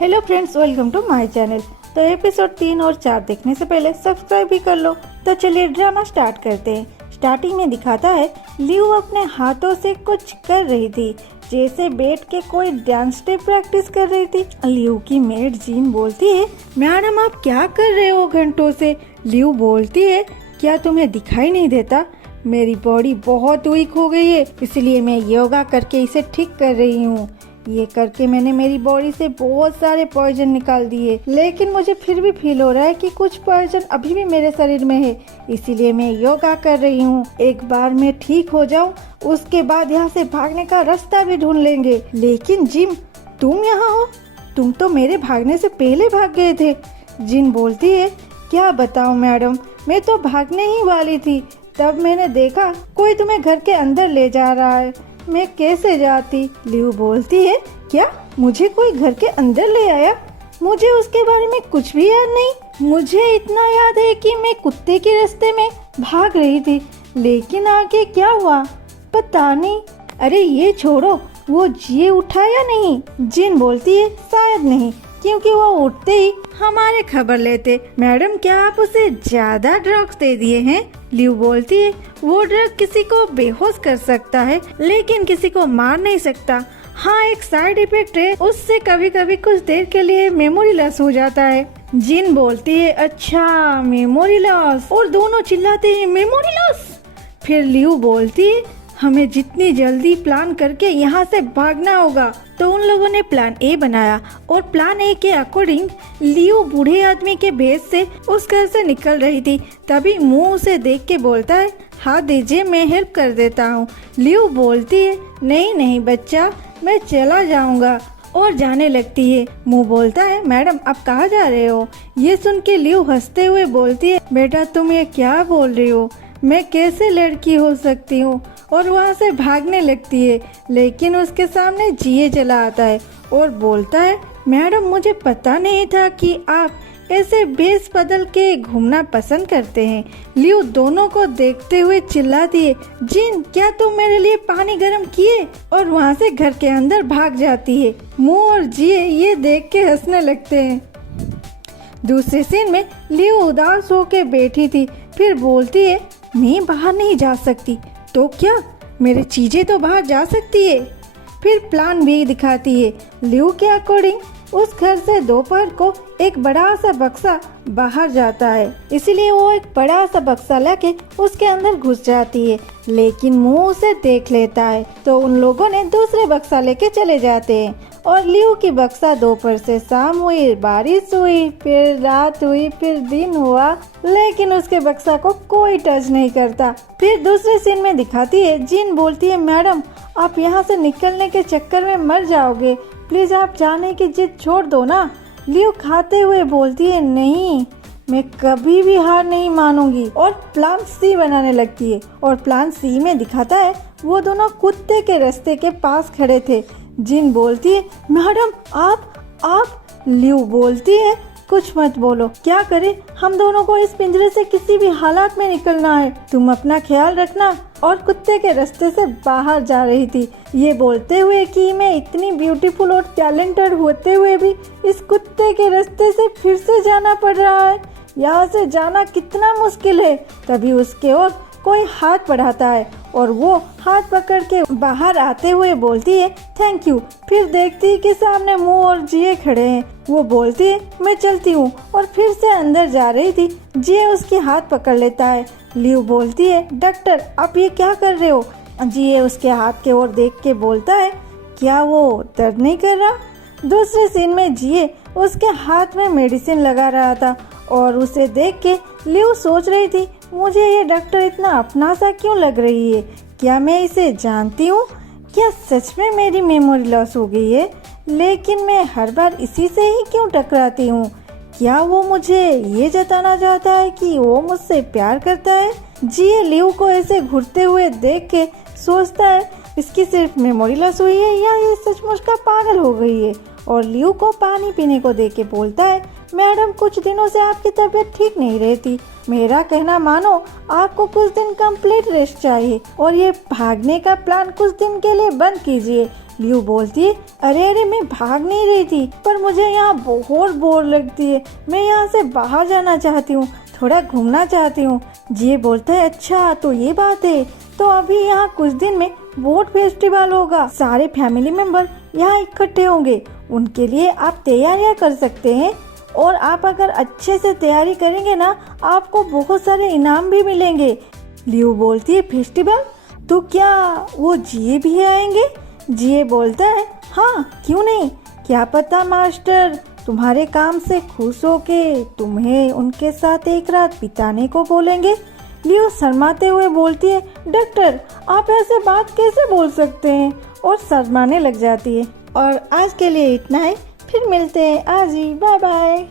Hello friends, welcome to my channel. तो episode 3 और 4 देखने से पहले सब्सक्राइब भी कर लो। तो चलिए ड्रामा स्टार्ट करते हैं। स्टार्टिंग में दिखाता है लियू अपने हाथों से कुछ कर रही थी, जैसे बैठ के कोई डांस स्टेप प्रैक्टिस कर रही थी। लियू की मेड जीन बोलती है, मैडम आप क्या कर रहे हो घंटों से। लियू बोलती है, क्या तुम्हें दिखाई नहीं देता, मेरी बॉडी बहुत वीक हो गई है, इसलिए मैं योगा करके इसे ठीक कर रही हूँ। ये करके मैंने मेरी बॉडी से बहुत सारे पॉइजन निकाल दिए, लेकिन मुझे फिर भी फील हो रहा है कि कुछ पॉइजन अभी भी मेरे शरीर में है, इसीलिए मैं योगा कर रही हूँ। एक बार मैं ठीक हो जाऊँ, उसके बाद यहाँ से भागने का रास्ता भी ढूंढ लेंगे। लेकिन जिम, तुम यहाँ हो? तुम तो मेरे भागने से पहले भाग गए थे। जिन बोलती है, क्या बताऊँ मैडम, मैं तो भागने ही वाली थी, तब मैंने देखा कोई तुम्हें घर के अंदर ले जा रहा है, मैं कैसे जाती। लियू बोलती है, क्या मुझे कोई घर के अंदर ले आया? मुझे उसके बारे में कुछ भी याद नहीं। मुझे इतना याद है कि मैं कुत्ते के रास्ते में भाग रही थी, लेकिन आगे क्या हुआ पता नहीं। अरे ये छोड़ो, वो जिए उठा या नहीं? जिन बोलती है, शायद नहीं, क्योंकि वो उठते ही हमारे खबर लेते। मैडम क्या आप उसे ज्यादा ड्रग्स दे दिए हैं? लियू बोलती है, वो ड्रग किसी को बेहोश कर सकता है, लेकिन किसी को मार नहीं सकता। हाँ, एक साइड इफेक्ट है, उससे कभी कभी कुछ देर के लिए मेमोरी लॉस हो जाता है। जिन बोलती है, अच्छा मेमोरी लॉस, और दोनों चिल्लाते हैं मेमोरी लॉस। फिर लियू बोलती है, हमें जितनी जल्दी प्लान करके यहाँ से भागना होगा। तो उन लोगों ने प्लान ए बनाया और प्लान ए के अकॉर्डिंग लियू बूढ़े आदमी के भेस से उस घर से निकल रही थी। तभी मुंह उसे देख के बोलता है, हाथ दीजिए, मैं हेल्प कर देता हूँ। लियू बोलती है, नहीं नहीं बच्चा, मैं चला जाऊँगा, और जाने लगती है। मुंह बोलता है, मैडम आप कहाँ जा रहे हो? ये सुन के लियू हंसते हुए बोलती है, बेटा तुम ये क्या बोल रही हो, मैं कैसे लड़की हो सकती हूँ। और वहाँ से भागने लगती है, लेकिन उसके सामने जिए चला आता है और बोलता है, मैडम मुझे पता नहीं था कि आप ऐसे भेस बदल के घूमना पसंद करते हैं। लियू दोनों को देखते हुए चिल्लाती है, जिन क्या तुम मेरे लिए पानी गर्म किए? और वहाँ से घर के अंदर भाग जाती है। मुंह और जिए ये देख के हंसने लगते हैं। दूसरे सीन में लियू उदास होके बैठी थी, फिर बोलती है, मैं बाहर नहीं जा सकती। तो क्या, मेरी चीजें तो बाहर जा सकती है। फिर प्लान भी दिखाती है। लियू के अकॉर्डिंग उस घर से दोपहर को एक बड़ा सा बक्सा बाहर जाता है, इसीलिए वो एक बड़ा सा बक्सा लेके उसके अंदर घुस जाती है, लेकिन मुंह उसे देख लेता है। तो उन लोगों ने दूसरे बक्सा लेके चले जाते हैं और लियू की बक्सा दोपहर से शाम हुई, बारिश हुई, फिर रात हुई, फिर दिन हुआ, लेकिन उसके बक्सा को कोई टच नहीं करता। फिर दूसरे सीन में दिखाती है, जिन बोलती है, मैडम आप यहाँ से निकलने के चक्कर में मर जाओगे, प्लीज आप जाने की जिद छोड़ दो ना। लियू खाते हुए बोलती है, नहीं मैं कभी भी हार नहीं मानूंगी, और प्लान सी बनाने लगती है। और प्लान सी में दिखाता है, वो दोनों कुत्ते के रास्ते के पास खड़े थे। जिन बोलती है, मैडम आप। लियू बोलती है, कुछ मत बोलो, क्या करें, हम दोनों को इस पिंजरे से किसी भी हालात में निकलना है, तुम अपना ख्याल रखना। और कुत्ते के रास्ते से बाहर जा रही थी, ये बोलते हुए कि मैं इतनी ब्यूटीफुल और टैलेंटेड होते हुए भी इस कुत्ते के रास्ते से फिर से जाना पड़ रहा है, यहाँ से जाना कितना मुश्किल है। तभी उसके ओर कोई हाथ बढ़ाता है और वो हाथ पकड़ के बाहर आते हुए बोलती है, थैंक यू। फिर देखती है कि सामने मुंह और जिए खड़े हैं। वो बोलती है, मैं चलती हूँ, और फिर से अंदर जा रही थी। जिए उसके हाथ पकड़ लेता है। लियू बोलती है, डॉक्टर आप ये क्या कर रहे हो? जिए उसके हाथ के ओर देख के बोलता है, क्या वो दर्द नहीं कर रहा? दूसरे सीन में जिए उसके हाथ में मेडिसिन लगा रहा था और उसे देख के लियू सोच रही थी, मुझे ये डॉक्टर इतना अपना सा क्यों लग रही है? क्या मैं इसे जानती हूँ? क्या सच में मेरी मेमोरी लॉस हो गई है? लेकिन मैं हर बार इसी से ही क्यों टकराती हूँ? क्या वो मुझे ये जताना चाहता है कि वो मुझसे प्यार करता है? जिए लियू को ऐसे घुरते हुए देख के सोचता है, इसकी सिर्फ मेमोरी लॉस हुई है या ये सचमुच का पागल हो गई है। और लियू को पानी पीने को दे के बोलता है, मैडम कुछ दिनों से आपकी तबीयत ठीक नहीं रहती, मेरा कहना मानो, आपको कुछ दिन कंप्लीट रेस्ट चाहिए और ये भागने का प्लान कुछ दिन के लिए बंद कीजिए, लियो बोलती है, अरे अरे मैं भाग नहीं रही थी, पर मुझे यहाँ बहुत बोर लगती है, मैं यहाँ से बाहर जाना चाहती हूँ, थोड़ा घूमना चाहती हूँ। जिये बोलता है, अच्छा तो ये बात है, तो अभी यहाँ कुछ दिन में बोट फेस्टिवल होगा, सारे फैमिली मेंबर यहाँ इकट्ठे होंगे, उनके लिए आप तैयारियां कर सकते हैं, और आप अगर अच्छे से तैयारी करेंगे ना, आपको बहुत सारे इनाम भी मिलेंगे। लियो बोलती है, फेस्टिवल, तो क्या वो जिये भी आएंगे? जिये बोलता है, हाँ क्यों नहीं, क्या पता मास्टर तुम्हारे काम से खुश होके तुम्हें उनके साथ एक रात बिताने को बोलेंगे। लियो शर्माते हुए बोलती है, डॉक्टर आप ऐसे बात कैसे बोल सकते हैं, और शर्माने लग जाती है। और आज के लिए इतना ही, फिर मिलते हैं आज ही, बाय बाय।